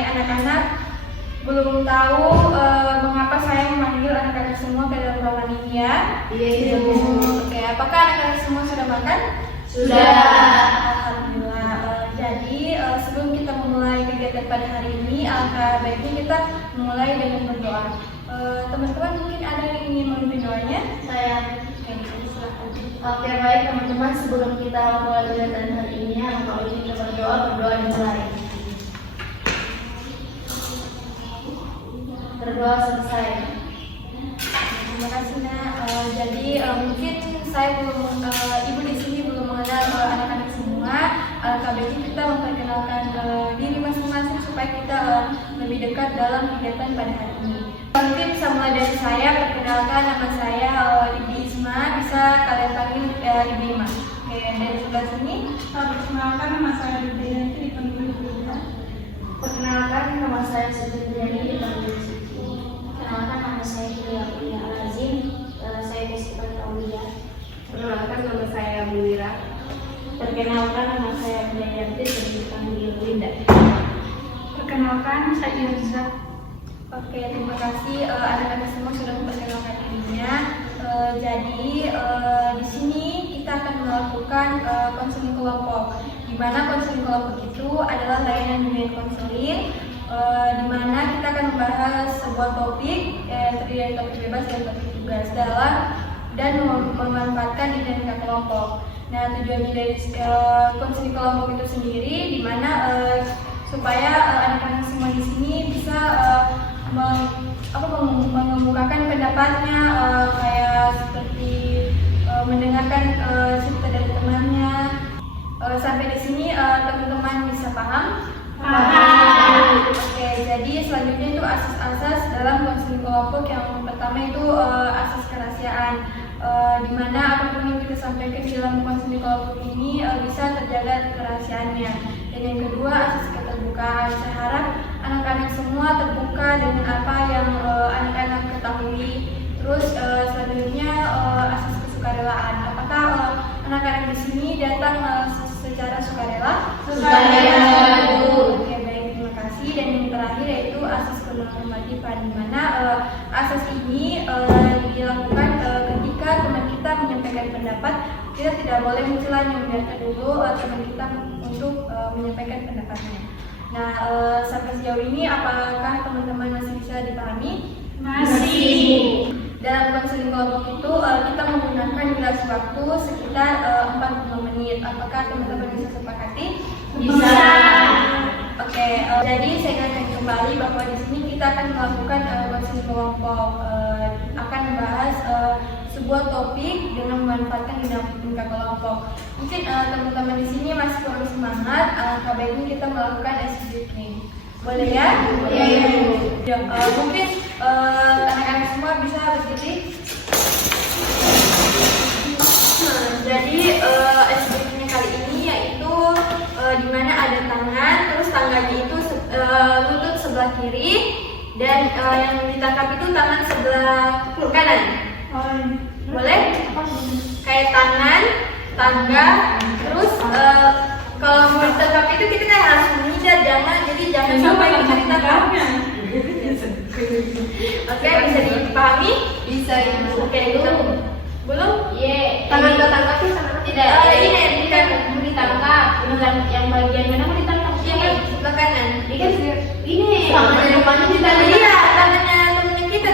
anak-anak belum tahu mengapa saya memanggil anak-anak semua ke dalam ruangan ini ya? Iya, Ibu. Oke, apakah anak-anak semua sudah makan? Sudah. Alhamdulillah. Jadi sebelum kita memulai kegiatan pada hari ini, alangkah baiknya kita memulai dengan berdoa. Teman-teman mungkin ada yang ingin memimpin doanya? Saya. Oke, silakan. Oke, baik teman-teman, sebelum kita mulai kegiatan hari ini, kalau kita berdoa dimulai. Berdoa selesai. Terima kasih Nak. Jadi mungkin saya belum, ibu di sini belum mengenal anak-anak semua. Alangkah baiknya kita memperkenalkan diri masing-masing supaya kita lebih dekat dalam kegiatan pada hari ini. Mungkin bisa mulai dari saya. Perkenalkan, nama saya Ibu Isma. Bisa kalian panggil Ibu Ima. Oke, dari sebelah sini. Perkenalkan, nama saya Yudianti, dipanggil Ibu Ina. Perkenalkan, nama saya Siti Diani, dipanggil Siti. Perkenalkan, nama saya Julia Al-Azim, saya Festival Aulia. Perkenalkan, nama saya Munira. Perkenalkan, nama saya Dayanti, dipanggil Linda. Perkenalkan, saya Irza. Oke, terima kasih anak-anak semua sudah memperkenalkan dirinya. Jadi di sini kita akan melakukan konseling kelompok. Di mana konseling kelompok itu adalah layanan bimbingan konseling, di mana kita akan membahas sebuah topik terdiri dari topik bebas dan topik tugas dalam dan memanfaatkan dinamika kelompok. Nah, tujuannya dari konseling kelompok itu sendiri, di mana supaya anak-anak semua di sini bisa mengemukakan pendapatnya, kayak seperti mendengarkan cerita dari temannya. Sampai di sini teman-teman bisa paham? Paham. Oke, jadi selanjutnya itu asas-asas dalam konseling kelompok. Yang pertama itu asas kerahasiaan, di mana apapun yang kita sampaikan di dalam konseling kelompok ini bisa terjaga kerahasiaannya. Dan yang kedua asas keterbukaan. Saya harap anak-anak semua terbuka dengan apa yang anak-anak ketahui. Terus selanjutnya asas kesukarelaan. Apakah anak-anak di sini datang secara sukarela? Sukarela, Bu. Oke, baik, terima kasih. Dan yang terakhir yaitu asas kenormatifan, di mana asas ini dilakukan ketika teman kita menyampaikan pendapat, kita tidak boleh mencela, membiarkan dulu teman kita untuk menyampaikan pendapatnya. Nah, sampai sejauh ini apakah teman-teman masih bisa dipahami? Masih. Dalam konseling kelompok itu kita menggunakan durasi waktu sekitar 40 menit. Apakah teman-teman bisa sepakati? Bisa. Oke, jadi saya ingatkan kembali bahwa di sini kita akan melakukan konseling kelompok, akan membahas sebuah topik dengan memanfaatkan dinamika kelompok. Mungkin teman-teman di sini masih kurang semangat, alangkah baiknya kita melakukan ice breaking. Boleh ya? Boleh. Ya, mungkin anak-anak semua bisa berdiri. Nah, jadi ice breaking kali ini yaitu di mana ada tangan, terus tangannya itu lutut sebelah kiri, dan yang ditangkap itu tangan sebelah kanan. Boleh? Kayak tangan, tangga, terus kalau mau ditangkap itu kita kan harus menghindar, jangan sampai bisa ditangkap. Oke, bisa dipahami? Bisa, Ibu. Oke, belum? Tangan tertangkap itu tangan tidak. Ini kan mau ditangkap. Yang bagian mana mau ditangkap? yang sebelah kanan. Ini kan ini. Tangannya ditangkap. Iya, tangannya temen kita.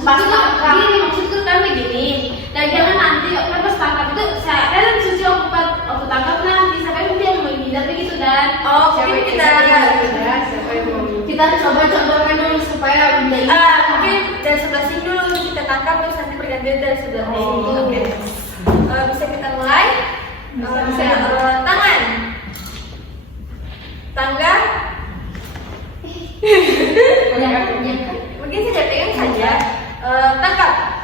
Maksudku kan begini. Dan jangan nanti pas tangkap itu saya suci waktu tangkap nanti sampai dia mau menghindar begitu dan. Oh, mungkin kita coba main dulu supaya mungkin dari sebelah sini dulu kita tangkap, terus nanti pergantian dari sebelah sini. Oke. Bisa kita mulai? Bisa. Tangan, tangga. Mungkin saja pegang saja. Tangkap.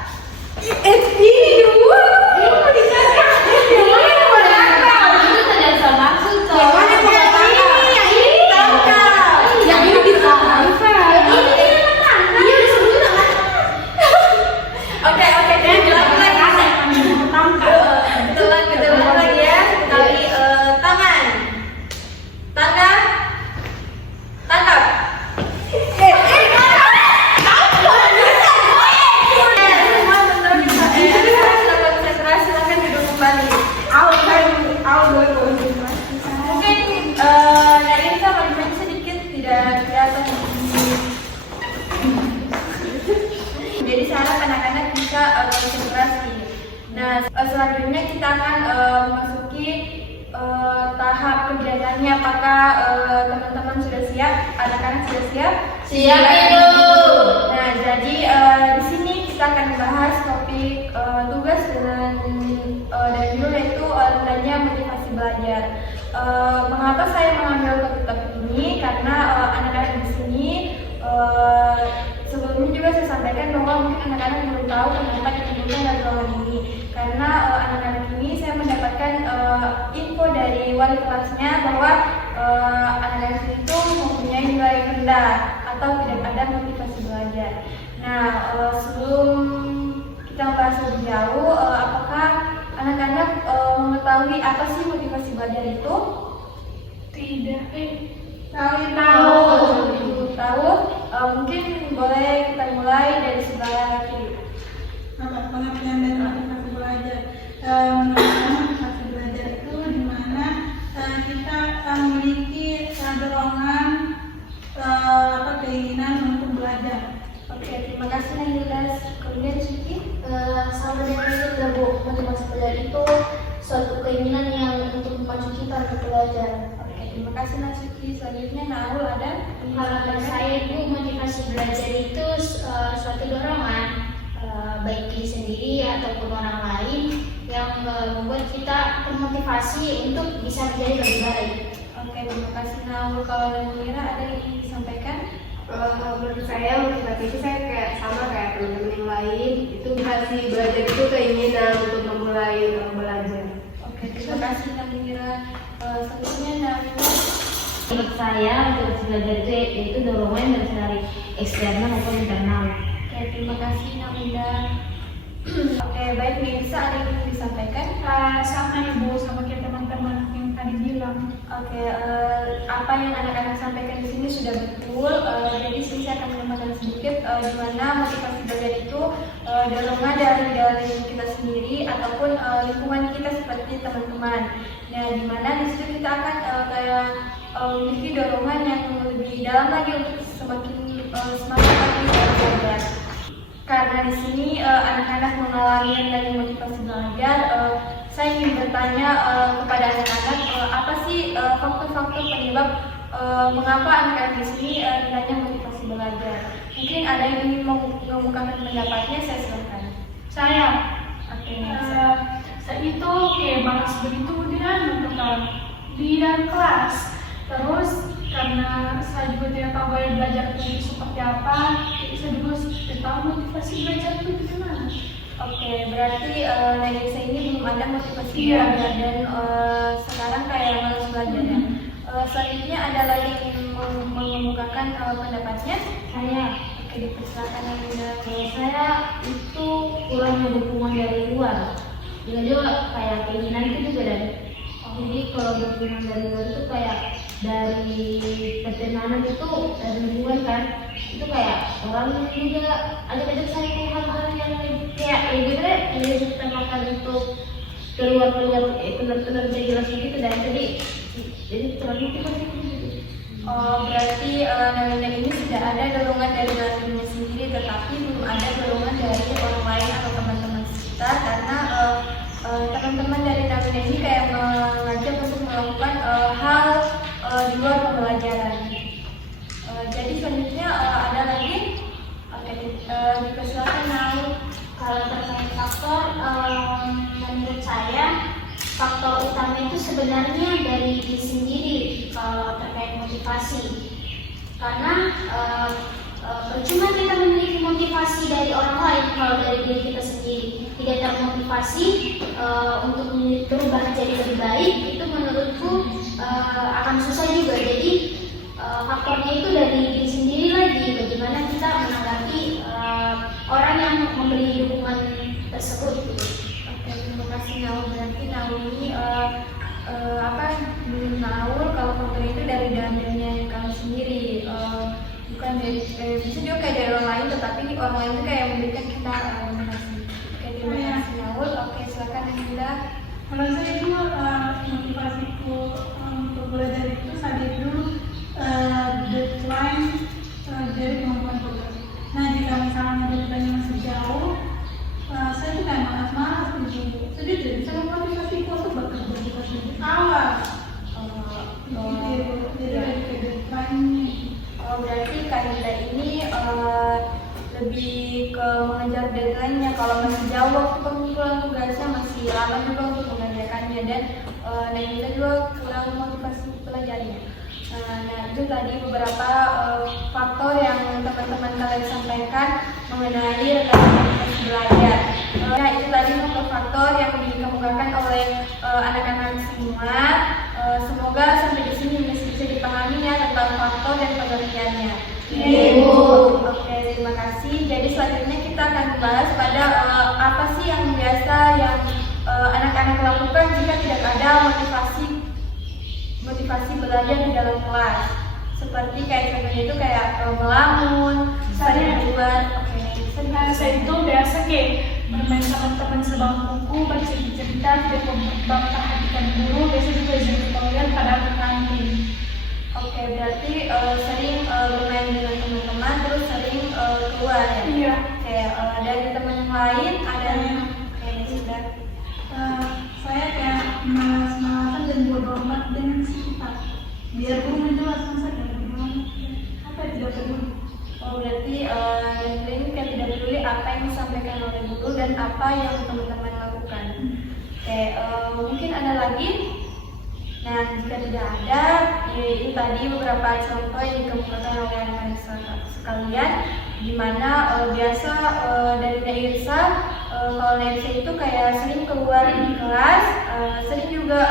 Tangkap. Nah, selanjutnya kita akan memasuki tahap kegiatannya. Apakah teman-teman sudah siap? Anak-anak sudah siap? Siap, Ibu. Nah, jadi di sini kita akan membahas topik tugas dan judul yaitu rendahnya motivasi belajar. Mengapa saya mengambil topik ini? Karena anak-anak di sini sebelumnya juga saya sampaikan bahwa mungkin anak-anak belum tahu kenapa ditentukan dari ruangan ini. Karena anak-anak ini saya mendapatkan info dari wali kelasnya bahwa anak-anak itu mempunyai nilai rendah atau tidak ada motivasi belajar. Nah, sebelum kita membahas lebih jauh, apakah anak-anak mengetahui apa sih motivasi belajar itu? Tidak. Tahu. Mungkin boleh kita mulai dari sebelah kiri. Pengertian dari motivasi belajar. Motivasi belajar itu di mana kita memiliki dorongan keinginan untuk belajar. Oke, terima kasih Nahila. Kemudian Siti. Sama dengan itu juga Bu, motivasi belajar itu suatu keinginan yang untuk memacu kita untuk belajar. Oke, terima kasih Nasuki. Selanjutnya Naul ada. Kalau dari saya itu motivasi belajar itu suatu dorongan baik diri sendiri ataupun orang lain yang membuat kita termotivasi untuk bisa menjadi lebih baik. Oke, terima kasih Naul. Kalau Mira ada yang ingin disampaikan? Menurut saya motivasi itu saya kayak sama kayak teman-teman yang lain. Itu motivasi belajar itu keinginan untuk memulai belajar. Oke, terima kasih Mira. Selanjutnya Naul. Menurut saya motivasi belajar itu dorongan yang berasal dari eksternal maupun internal. Oke, terima kasih Naula. Oke, baik Nisa, ada yang ingin disampaikan? Sama Ibu, sama kayak teman-teman yang tadi bilang. Oke, apa yang anak-anak sampaikan di sini sudah betul. Jadi sini saya akan menambahkan sedikit di mana motivasi belajar itu dorongan dari kita sendiri ataupun lingkungan kita seperti teman-teman. Nah, di mana di situ kita akan memiliki dorongan yang lebih dalam lagi untuk semakin lagi belajar. Karena di sini anak-anak mengalami dari motivasi belajar, saya ingin bertanya kepada anak-anak apa sih faktor-faktor penyebab mengapa anak-anak di sini rendahnya motivasi belajar. Mungkin ada yang ingin mengungkapkan pendapatnya, saya silakan. Saya Oke, saya itu kayak malas begitu di dalam kelas. Terus karena saya juga tidak tahu gaya belajar itu seperti apa, jadi saya juga tidak tahu motivasi belajar itu gimana. Oke, berarti Nagisa ini belum ada motivasi Iya. belajar dan sekarang kayak malas belajar ya. Selanjutnya ada lagi yang ingin mengemukakan pendapatnya? Saya Oke, dipersilakan Nagisa. Kalau saya itu kurangnya dukungan dari luar. Juga kayak keinginan itu juga dari. Jadi kalau dukungan dari luar itu kayak dari pertemanan itu dari lingkungan kan, itu kayak orang juga ajak-ajak saya ke hal-hal yang kayak gitu kita makan untuk keluar jadi jelas gitu dan jadi terlalu motivasi gitu. Berarti Nagisa ini sudah ada dorongan dari dalam dirinya sendiri, tetapi belum ada dorongan dari orang lain atau teman-teman sekitar karena teman-teman dari Nagisa ini kayak mengajak untuk melakukan hal di luar pembelajaran. Jadi selanjutnya ada lagi. Oke, dipersilakan Naul. Kalau terkait faktor, menurut saya faktor utama itu sebenarnya dari diri sendiri kalau terkait motivasi. Karena percuma kita memiliki motivasi dari orang lain kalau dari diri kita sendiri tidak termotivasi untuk berubah jadi lebih baik, itu menurutku akan susah juga. Jadi faktornya itu dari diri sendiri lagi, bagaimana kita menanggapi orang yang memberi dukungan tersebut. Oke, terima kasih Naul. Berarti Naul ini menurut Naul kalau faktor itu dari dalam dirinya kamu sendiri, bukan dari bisa juga kayak dari orang lain, tetapi orang lain itu kayak memberikan kita motivasi. Oke, terima kasih Naul. Oke, silakan Nagisa. Kalau saya itu motivasiku untuk belajar itu saat itu deadline dari kemampuan tugas. Nah, jika misalnya deadline masih jauh, saya tuh kayak malas-malas gitu. lebih ke mengejar deadline-nya. Kalau masih jauh waktu pengumpulan tugasnya, masih lama juga untuk mengerjakannya, dan kita juga kurang motivasi belajarnya. Nah, itu tadi beberapa faktor yang teman-teman kalian sampaikan mengenai motivasi belajar. Nah, itu tadi faktor yang dikemukakan oleh anak-anak semua. Semoga sampai di sini bisa dipahami ya tentang faktor dan pengertiannya. Oke, terima kasih. Jadi selanjutnya kita akan membahas pada apa sih yang biasa yang anak-anak lakukan jika tidak ada motivasi belajar di dalam kelas. Seperti contohnya itu melamun, sering keluar. Saya itu biasa bermain sama teman sebangkuku, bercerita-cerita, tidak memperhatikan guru, biasa juga jadi tutorial pada kantin. Oke, berarti sering bermain dengan teman-teman, terus sering keluar ya? Iya. Dari teman yang lain ada yang sudah. Saya malas-malasan dan bodo amat dengan sekitar. Biar guru menjelaskan saja apa yang tidak peduli. Oh, berarti ini tidak peduli apa yang disampaikan oleh guru dan apa yang teman-teman lakukan. Mungkin ada lagi. Nah, jika tidak ada, itu tadi beberapa contoh yang dikemukakan oleh anak-anak sekalian, di mana biasa dari Nairsa, kalau Nairsa itu sering keluar di kelas, sering juga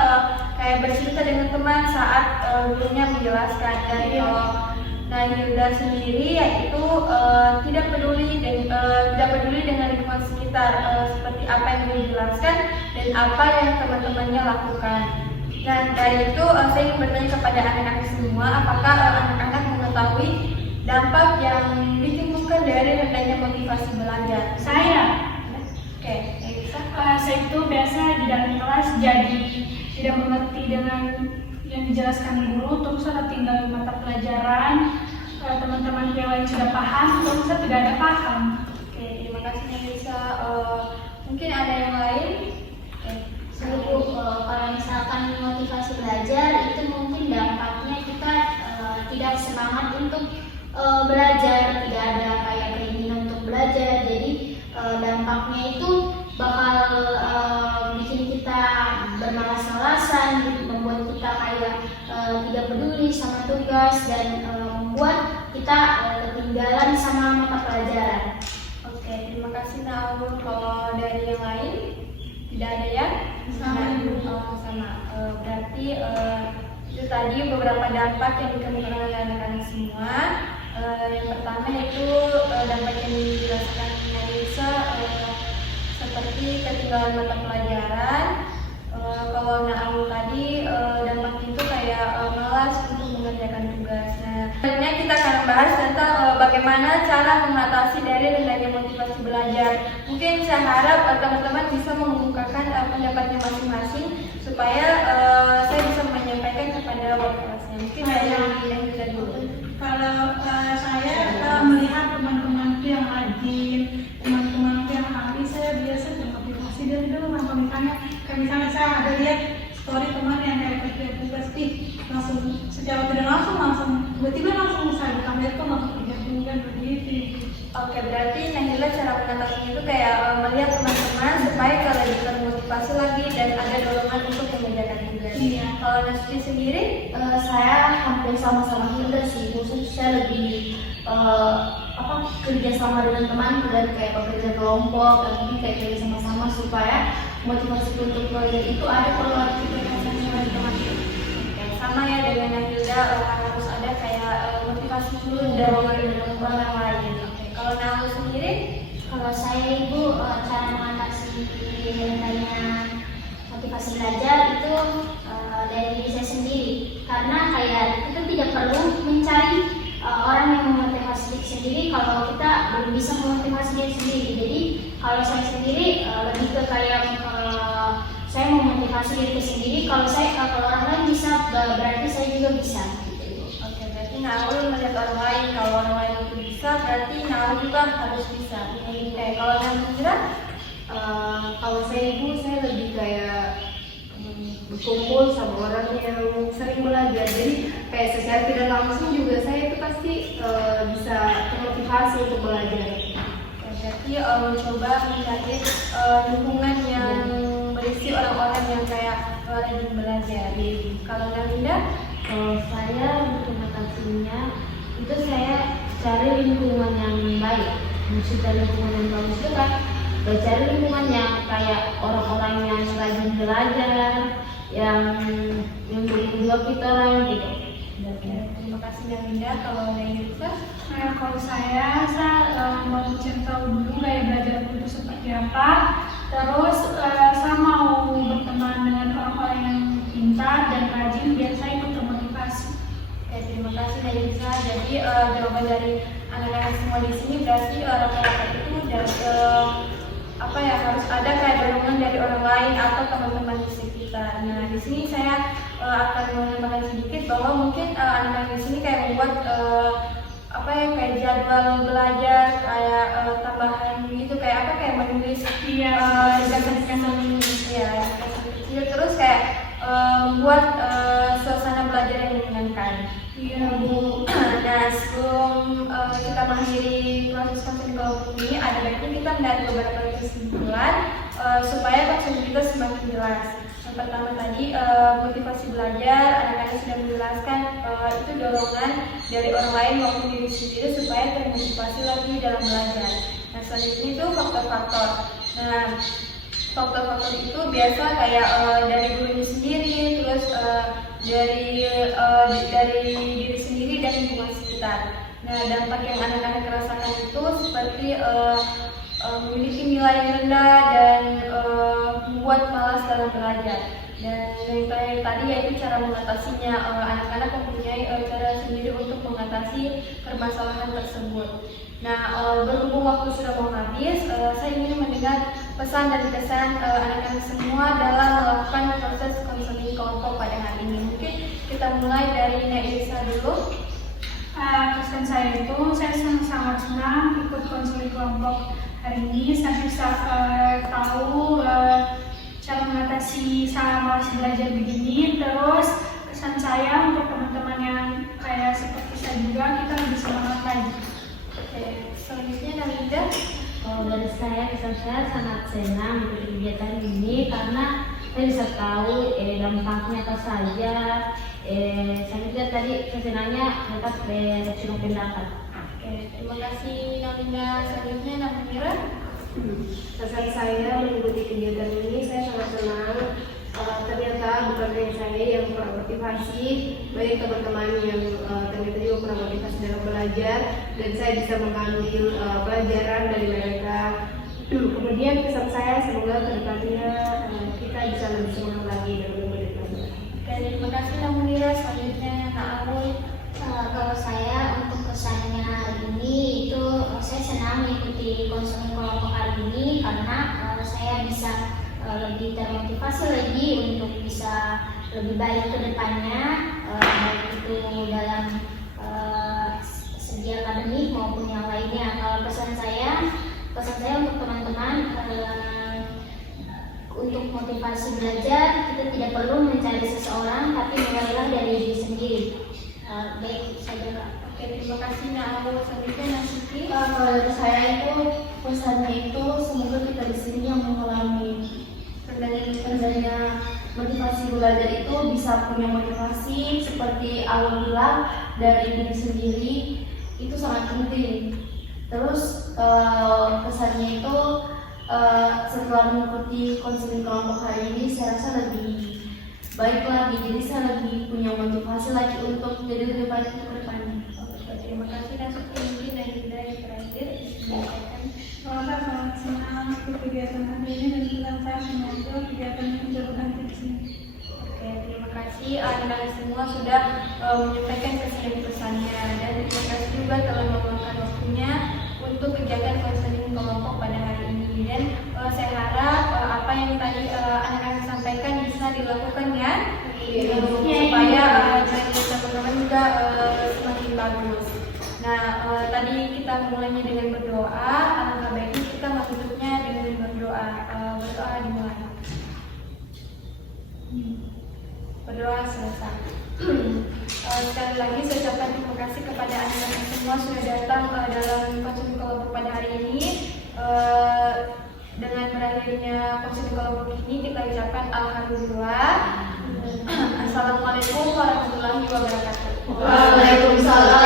bercerita dengan teman saat gurunya menjelaskan. Dan Nahilda sendiri yaitu tidak peduli dengan lingkungan sekitar, seperti apa yang dijelaskan dan apa yang teman-temannya lakukan. Dan dari itu saya ingin bertanya kepada anak-anak semua, apakah anak-anak mengetahui dampak yang ditimbulkan dari rendahnya motivasi belajar? Saya Saya itu biasa di dalam kelas jadi tidak mengerti dengan yang dijelaskan guru, terus ada tinggal mata pelajaran, teman-teman yang lain sudah paham, terus saya tidak ada paham. Terima kasih Nisa. Mungkin ada yang lain? Kalau misalkan motivasi belajar itu mungkin dampaknya kita tidak semangat untuk belajar, tidak ada keinginan untuk belajar. Jadi dampaknya itu bakal bikin kita bermalas-malasan, membuat kita tidak peduli sama tugas dan membuat kita ketinggalan sama mata pelajaran. Terima kasih Naul. Kalau dari yang lain tidak ada ya? Sama. Berarti itu tadi beberapa dampak yang dikemukakan oleh anak-anak semua. Yang pertama itu dampak yang dijelaskan Nisa, seperti ketinggalan mata pelajaran. Kalau Naul tadi dampaknya itu malas untuk mengerjakan tugas. Selanjutnya kita akan membahas tentang bagaimana cara mengatasi dari rendahnya motivasi belajar. Mungkin saya harap teman-teman bisa mengemukakan pendapatnya masing-masing supaya saya bisa menyampaikan kepada wali kelasnya. Mungkin yang kita dulu. Kalau saya melihat teman-temanku yang rajin, teman-temanku yang habis, saya biasa termotivasi dari dulu. Misalnya saya ada lihat story teman yang kerja tugas, langsung secara tidak langsung tiba-tiba langsung saya buka laptop langsung kerja tugas begitu. Oke, berarti yang jelas cara mengatasinya itu melihat teman-teman supaya lebih termotivasi lagi dan ada dorongan untuk mengerjakan tugas. Iya. Kalau Nasri sendiri? Saya hampir sama-sama Hilda sih, khususnya saya lebih kerja sama dengan temanku dan bekerja kelompok dan mungkin kerja sama-sama supaya motivasi untuk belajar itu ada kalau kita sama teman-teman. Sama ya dengan yang Hilda, harus ada motivasi dulu dari orang yang lain. Kalau Naul sendiri? Kalau saya Ibu, cara mengatasi rendahnya motivasi belajar itu dari diri saya sendiri, karena kita tidak perlu mencari orang yang memotivasi diri sendiri kalau kita belum bisa memotivasi diri sendiri. Jadi kalau saya sendiri lebih ke saya memotivasi diri sendiri. Kalau orang lain bisa, berarti saya juga bisa. Oke, berarti Naul melihat orang lain, kalau orang lain itu bisa, berarti Naul juga harus bisa. Kalau Naul Kalau saya saya lebih berkumpul sama orang yang sering belajar. Jadi secara tidak langsung juga saya itu pasti bisa termotivasi untuk belajar. berarti mencoba mencari lingkungan yang berisi orang-orang yang kayak rajin belajar. Kalau Nalinda? Kalau saya motivasinya itu saya cari lingkungan yang baik. Maksudnya lingkungan yang bagus itu kan cari lingkungan yang kayak orang-orang yang rajin belajar, yang juga kita orang gitu. Terima kasih Nalinda. Kalau Nailisa? Nah, kalau saya mau cari tahu dulu gaya belajar itu seperti apa. Terus saya mau berteman dengan orang-orang yang pintar dan rajin biar saya ikut termotivasi. Oke, terima kasih Nailisa. Jadi jawaban dari anak-anak semua di sini berarti rata-rata itu harus ada kayak dorongan dari orang lain atau teman-teman di sekitar. Nah, di sini saya akan menambahkan sedikit bahwa mungkin anak-anak di sini kayak membuat kayak jadwal belajar kayak tambahan gitu, kayak menulis kecil, terus kayak membuat suasana belajar yang menyenangkan. Nah, sebelum kita mengakhiri proses konseling kelompok ini, ada baiknya kita melihat beberapa kesimpulan supaya konseling kita semakin jelas. Yang pertama tadi, motivasi belajar, anak-anak sudah menjelaskan itu dorongan dari orang lain maupun diri sendiri supaya termotivasi lagi dalam belajar. Nah, selanjutnya itu faktor-faktor. Nah, faktor-faktor itu biasa kayak dari gurunya sendiri, terus dari diri sendiri dan lingkungan sekitar. Nah, dampak yang anak-anak rasakan itu seperti memiliki nilai yang rendah dan membuat malas dalam belajar. Dan yang terakhir tadi yaitu cara mengatasinya. Anak-anak mempunyai cara sendiri untuk mengatasi permasalahan tersebut. Nah, berhubung waktu sudah mau habis, saya ingin mendengar pesan dan kesan anak-anak semua dalam melakukan proses konseling kelompok pada hari ini. Mungkin kita mulai dari Nailisa dulu. Kesan saya itu, saya sangat senang ikut konseling kelompok hari ini. Saya bisa tahu cara mengatasi malas belajar begini. Terus kesan saya untuk teman-teman yang kayak seperti saya juga, kita lebih semangat lagi. Oke, selanjutnya Nalinda. Kalau dari saya, kesan saya sangat senang mengikuti kegiatan ini karena saya bisa tahu dampaknya apa saja. Saya juga tadi kesenangannya dapat bercuma pendapat. Oke, terima kasih Nalinda. Selanjutnya Namira. Kesan saya mengikuti kegiatan ini, saya sangat senang. Ternyata bukan hanya saya yang kurang motivasi, banyak teman-teman yang ternyata juga kurang motivasi dalam belajar, dan saya bisa mengambil pelajaran dari mereka. Kemudian kesan saya semoga kedepannya kita bisa lebih semangat lagi dalam belajar. Oke, terima kasih Namira. Selanjutnya Kak Amul. Kalau saya untuk kesannya hari ini itu saya senang mengikuti konseling kelompok hari ini karena saya bisa lebih termotivasi lagi untuk bisa lebih baik ke depannya, baik itu dalam segi akademik maupun yang lainnya. Kalau pesan saya untuk teman-teman, untuk motivasi belajar kita tidak perlu mencari seseorang, tapi mulailah dari diri sendiri. Baik saja Kak. Oke, terima kasih Nak Amul. Selanjutnya Nasuki. Kalau dari saya itu pesannya itu semoga kita di sini yang mengalami rendahnya motivasi belajar itu bisa punya motivasi seperti awal bilang dari diri sendiri, itu sangat penting. Terus pesannya itu setelah mengikuti konseling kelompok hari ini saya rasa lebih baik lagi, jadi saya lebih punya motivasi lagi untuk jadi lebih baik ke depannya. Terima kasih Nasuki. Mungkin Nalinda yang terakhir. Saya sangat senang ikut kegiatan hari ini dan pesan saya semoga kegiatan ini menjauhkan di sini. Oke, terima kasih anak-anak semua sudah menyampaikan kesan-pesannya, dan terima kasih juga telah meluangkan waktunya untuk kegiatan konseling kelompok pada hari ini. Dan saya harap apa yang tadi anak-anak sampaikan bisa dilakukan ya, supaya nilai teman-teman juga semakin bagus. Nah, tadi kita mulainya dengan berdoa. Alangkah baiknya kita menutupnya dengan berdoa. Berdoa dimulai. Berdoa selesai. Sekali lagi saya ucapkan terima kasih kepada anak-anak semua sudah datang dalam konseling kelompok pada hari ini. Dengan berakhirnya konseling kelompok ini kita ucapkan alhamdulillah. Assalamualaikum warahmatullahi wabarakatuh. Waalaikumsalam